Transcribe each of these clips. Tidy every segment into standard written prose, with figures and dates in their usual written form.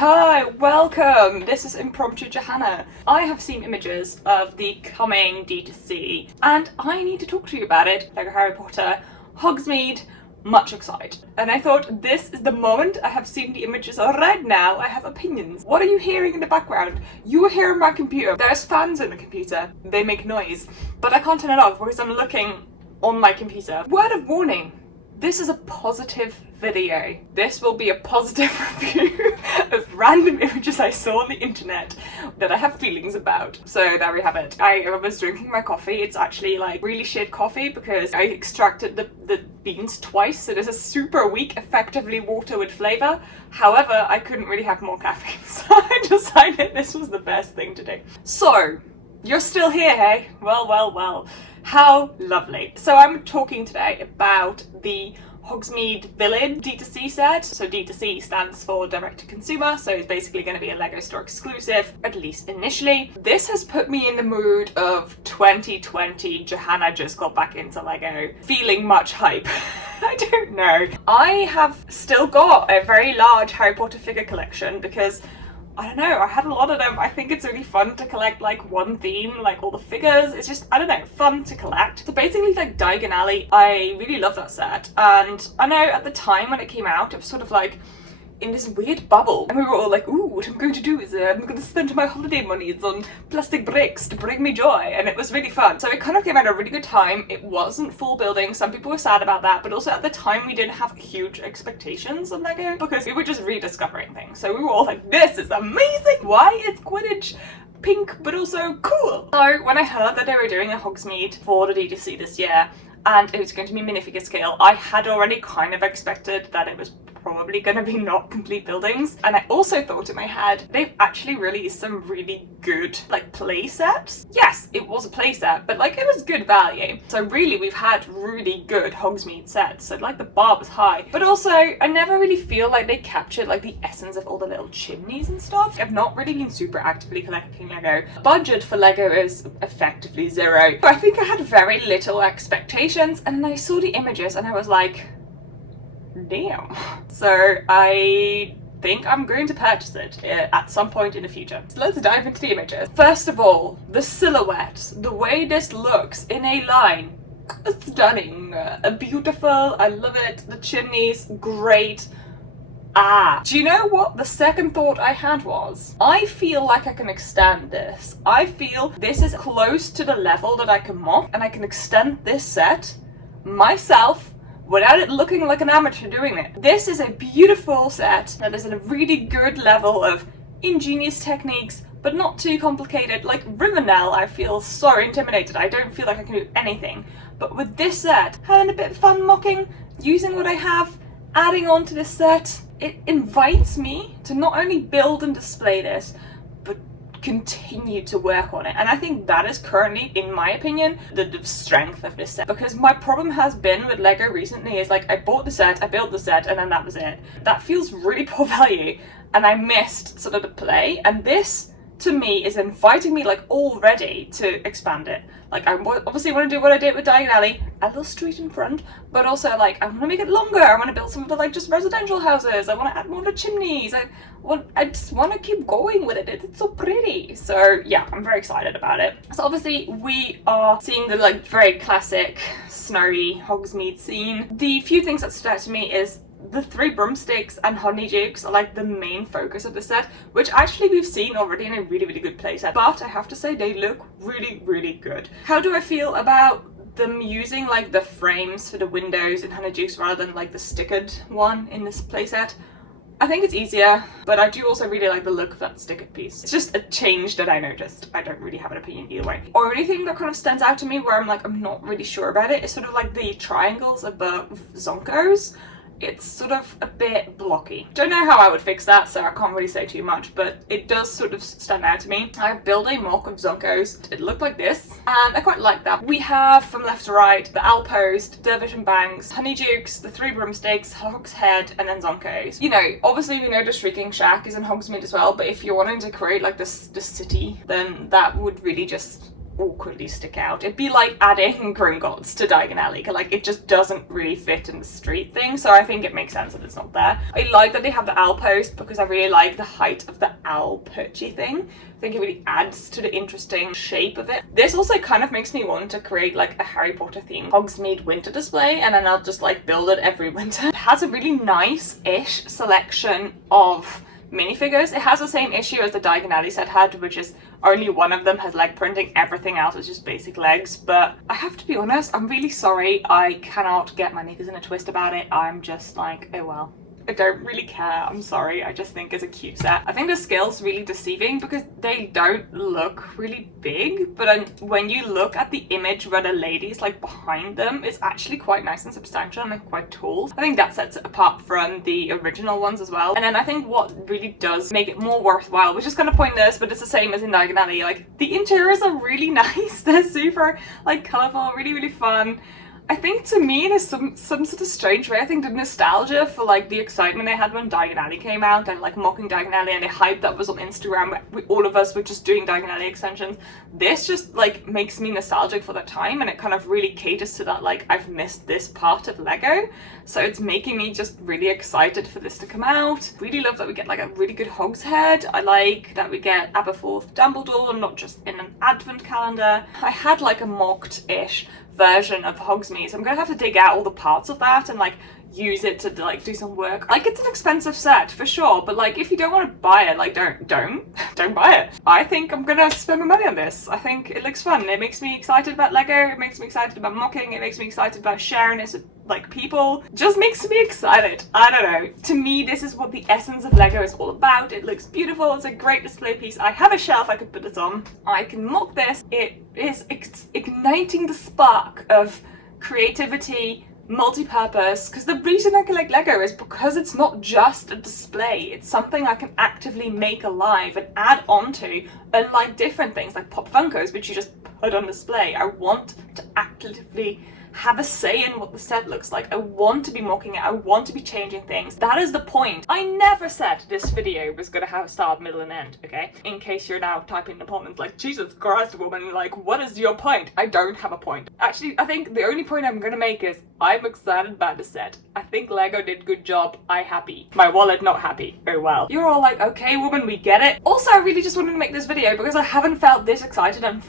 Hi, welcome! This is Impromptu Johanna. I have seen images of the coming D2C and I need to talk to you about it. Lego Harry Potter, Hogsmeade, much excited. And I thought this is the moment. I have seen the images right now. I have opinions. What are you hearing in the background? You are hearing my computer. There's fans in the computer. They make noise. But I can't turn it off because I'm looking on my computer. Word of warning. This is a positive video. This will be a positive review of random images I saw on the internet that I have feelings about. So there we have it. I was drinking my coffee. It's actually like really shit coffee because I extracted the beans twice, so this is super weak, effectively water with flavour. However, I couldn't really have more caffeine, so I decided this was the best thing to do. So, you're still here, hey? Well. How lovely. So I'm talking today about the Hogsmeade Village D2C set. So D2C stands for direct to consumer, so it's basically going to be a Lego store exclusive, at least initially. This has put me in the mood of 2020, Johanna just got back into Lego, feeling much hype. I don't know. I have still got a very large Harry Potter figure collection because I don't know, I had a lot of them. I think it's really fun to collect like one theme, like all the figures. It's just, I don't know, fun to collect. So basically like Diagon Alley, I really love that set. And I know at the time when it came out, it was sort of like in this weird bubble. And we were all like, ooh, what I'm going to do is I'm going to spend my holiday monies on plastic bricks to bring me joy. And it was really fun. So it kind of came out at a really good time. It wasn't full building. Some people were sad about that. But also at the time, we didn't have huge expectations of Lego because we were just rediscovering things. So we were all like, this is amazing. Why is Quidditch pink but also cool? So when I heard that they were doing a Hogsmeade for the D2C this year, and it was going to be minifigure scale, I had already kind of expected that it was probably going to be not complete buildings. And I also thought in my head, they've actually released some really good like play sets. Yes, it was a play set, but like it was good value. So really we've had really good Hogsmeade sets. So like the bar was high, but also I never really feel like they captured like the essence of all the little chimneys and stuff. I've not really been super actively collecting Lego. Budget for Lego is effectively zero. I think I had very little expectations and then I saw the images and I was like, damn. So I think I'm going to purchase it at some point in the future. So let's dive into the images. First of all, the silhouette, the way this looks in a line, stunning, beautiful, I love it. The chimneys, great. Do you know what the second thought I had was? I feel like I can extend this. I feel this is close to the level that I can MOC and I can extend this set myself without it looking like an amateur doing it. This is a beautiful set that is at a really good level of ingenious techniques, but not too complicated. Like Rivendell, I feel so intimidated. I don't feel like I can do anything. But with this set, having a bit of fun mocking, using what I have, adding on to this set, it invites me to not only build and display this, but continue to work on it. And I think that is currently, in my opinion, the strength of this set. Because my problem has been with Lego recently is like I bought the set, I built the set, and then that was it. That feels really poor value and I missed sort of the play. And this to me is inviting me like already to expand it. Like I obviously want to do what I did with Diagon Alley, add a little street in front, but also like I want to make it longer. I want to build some of the like just residential houses. I want to add more of the chimneys. I just want to keep going with it. It's so pretty. So yeah, I'm very excited about it. So obviously we are seeing the like very classic snowy Hogsmeade scene. The few things that stood out to me is the three broomsticks and honeydukes are like the main focus of the set, which actually we've seen already in a really good playset. But I have to say they look really good. How do I feel about them using like the frames for the windows in honeydukes rather than like the stickered one in this playset? I think it's easier, but I do also really like the look of that stickered piece. It's just a change that I noticed. I don't really have an opinion either way. Or anything that kind of stands out to me where I'm like, I'm not really sure about it, is sort of like the triangles above Zonkos. It's sort of a bit blocky. Don't know how I would fix that, so I can't really say too much, but it does sort of stand out to me. I've built a MOC of Zonkos. It looked like this, and I quite like that. We have, from left to right, the Outpost, Dervish and Banks, Honeydukes, the three broomsticks, Hogshead, and then Zonkos. You know, obviously we know the Shrieking Shack is in Hogsmeade as well, but if you're wanting to create like this city, then that would really just awkwardly stick out. It'd be like adding Gringotts to Diagon Alley. Like, it just doesn't really fit in the street thing, so I think it makes sense that it's not there. I like that they have the owl post because I really like the height of the owl perchy thing. I think it really adds to the interesting shape of it. This also kind of makes me want to create like a Harry Potter themed Hogsmeade winter display, and then I'll just like build it every winter. It has a really nice-ish selection of minifigures. It has the same issue as the Diagon Alley set had, which is only one of them has leg printing, everything else is just basic legs. But I have to be honest, I'm really sorry I cannot get my knickers in a twist about it. I'm just like, oh well. I don't really care, I'm sorry, I just think it's a cute set. I think the scale's really deceiving because they don't look really big, but then when you look at the image where the lady's like behind them, it's actually quite nice and substantial and like quite tall. I think that sets it apart from the original ones as well. And then I think what really does make it more worthwhile, which is kind of pointless, but it's the same as in Diagon Alley, like the interiors are really nice. They're super like colourful, really fun. I think to me there's some sort of strange way, I think the nostalgia for like the excitement they had when Diagon Alley came out and like mocking Diagon Alley and the hype that was on Instagram where all of us were just doing Diagon Alley extensions. This just like makes me nostalgic for that time, and it kind of really caters to that, like I've missed this part of Lego. So it's making me just really excited for this to come out. Really love that we get like a really good Hogshead. I like that we get Aberforth Dumbledore, not just in an advent calendar. I had like a mocked-ish version of Hogsmeade, so I'm gonna have to dig out all the parts of that and like use it to like do some work. Like, it's an expensive set for sure, but like if you don't want to buy it, like don't buy it. I think I'm gonna spend my money on this. I think it looks fun. It makes me excited about Lego, it makes me excited about mocking, it makes me excited about sharing this with like people. Just makes me excited. I don't know, to me this is what the essence of Lego is all about. It looks beautiful, it's a great display piece. I have a shelf I could put this on. I can mock this. It is igniting the spark of creativity, multi-purpose, because the reason I collect Lego is because it's not just a display, it's something I can actively make alive and add on to, unlike different things like Pop Funkos which you just put on display. I want to actively have a say in what the set looks like. I want to be mocking it, I want to be changing things. That is the point. I never said this video was gonna have a start, middle and end, okay? In case you're now typing in the comments like, Jesus Christ woman, like what is your point? I don't have a point. Actually, I think the only point I'm gonna make is I'm excited about the set. I think Lego did a good job. I happy. My wallet not happy. Oh well. You're all like, okay woman, we get it. Also, I really just wanted to make this video because I haven't felt this excited and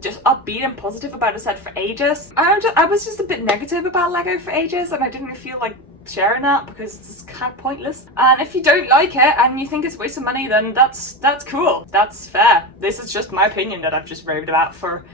just upbeat and positive about a set for ages. I was just a bit negative about Lego for ages, and I didn't feel like sharing that because it's kind of pointless. And if you don't like it and you think it's a waste of money, then that's cool. That's fair. This is just my opinion that I've just raved about for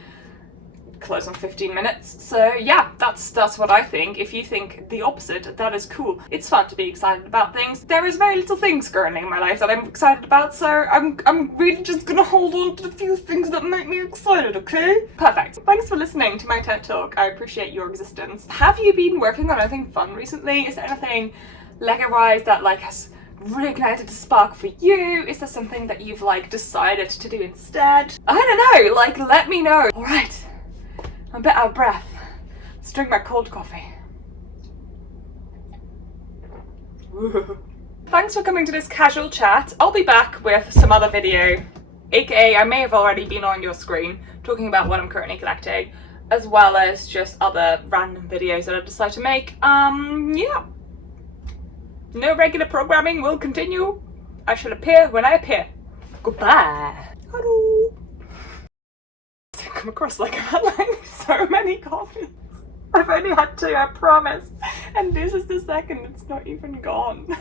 close on 15 minutes. So yeah, that's what I think. If you think the opposite, that is cool. It's fun to be excited about things. There is very little things currently in my life that I'm excited about, so I'm really just gonna hold on to the few things that make me excited, okay? Perfect. Thanks for listening to my TED Talk. I appreciate your existence. Have you been working on anything fun recently? Is there anything Lego-wise that like has reignited a spark for you? Is there something that you've like decided to do instead? I don't know, like let me know. Alright. I'm a bit out of breath. Let's drink my cold coffee. Woo. Thanks for coming to this casual chat. I'll be back with some other video, aka I may have already been on your screen talking about what I'm currently collecting, as well as just other random videos that I decide to make. Yeah. No regular programming will continue. I shall appear when I appear. Goodbye. Hello. Come across like I've had like so many coffees. I've only had two, I promise. And this is the second, it's not even gone.